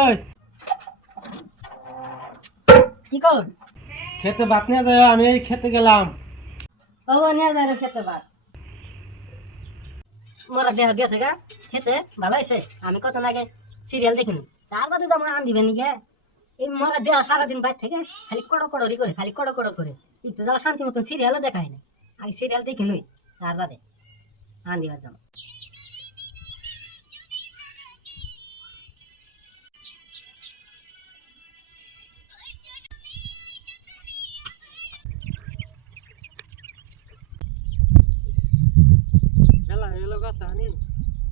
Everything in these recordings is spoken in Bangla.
ওই কি কর খেতে ভাত নিয়ে যায়, আমি এই খেতে গেলাম। ও নিয়ে যায় রে খেতে ভাত মোরা দেহ গেছে গা খেতে ভালো হয়েছে। আমি কত আগে সিরিয়াল দেখিনি, তার বাদে যেমন আন দিবেন গে এই মোরা দেহ সারাদিন বাইর থেকে খালি কড়কড়ি করে, খালি কড়কড় করে একটু যারা শান্তি মতন সিরিয়ালও দেখায় না। আগে সিরিয়াল দেখি নই, তার বাদে আন দিবার যাবো। বেলা হয়ে গেল কথা নি,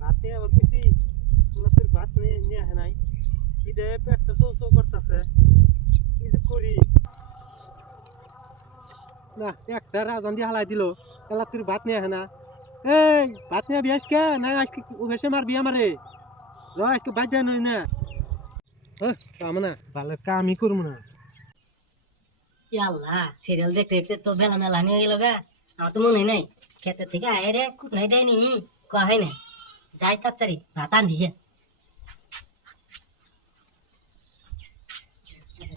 ভাত নিয়ে আবার বেশি তোর ভাত নিয়ে নিয়ে আসে নাই। খিদে পেটটা চৌ চৌ করতেছে, কি যে করি না। একটা রাজন দিয়ে হালাই দিল, এলা তোর ভাত নিয়ে আসে না। এই ভাত নিয়ে আবি আজকে না, আজকে বেশি মারবি আমারে। র আজকে বাদ যায় নই না, কাম না ভালো কামই করবো না। আল্লাহ, সিরিয়াল দেখতে দেখতে তো বেলা মেলা নিয়ে গেল গা। আমার তো মনে নাই খেতে থেকে আয় রে খুব নাই দেয়নি, কোয়া হয় না। যাই তাড়াতাড়ি ভাত আন দিয়ে।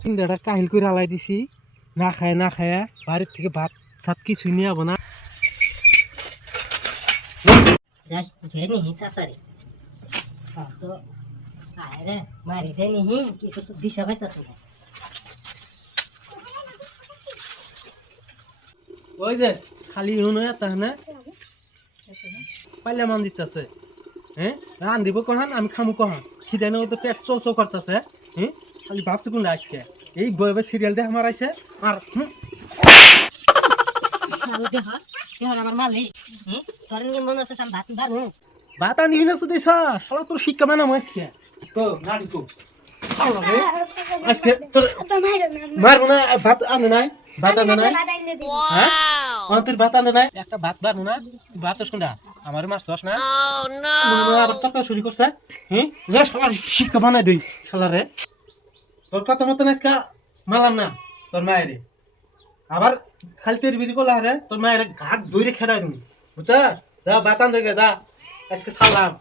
তিনটা কাহিল করে হালাই দিছি, না খায় না খায় বাড়ির থেকে ভাত সাত কিছুই নিয়ে যাবো না। যাই ধুয়ে নিহি তাড়াতাড়ি। তো আয় রে মারি দেয় নিহি, কিছু তো দিশা পাইতাছে না। ওই যে খালি হুন তাহলে পাইলে মান দিতেছে। হ্যাঁ রান দিব কহান, আমি খামু কহান। খিদে নেই তো পেট চৌ চৌ করতেছে। হ্যাঁ খালি ভাবছি কোন আজকে এই বই বই সিরিয়াল দেখে আমার আইসে আর আলু দেহ দেহ আমার মালি তোর নিয়ে মনে হচ্ছে সব ভাত বাড়ু। ভাত আনি না শুধু শালা তোর শিক্ষা বানাম আজকে তো নাড়ি তো আজকে তোর মারবো না। ভাত আনে নাই, ভাত আনে নাই। হ্যাঁ তোর ভাত আনে নাই, একটা ভাত বাড়বো না। ভাত কোনটা আমার মারছস না, আবার তরকারি শুরু করছে। হ্যাঁ শালার শিক্ষা বানাই দিই শালারে। তোর কথা মতন আজকে মারলাম না তোর মায়েরে, আবার খালি তের বিড়ি করলা রে তোর মায়ের ঘাট দইরে খেদাই দিবি বুঝছ। যা ভাত আন দেখে যা, আজকে ছাড়লাম।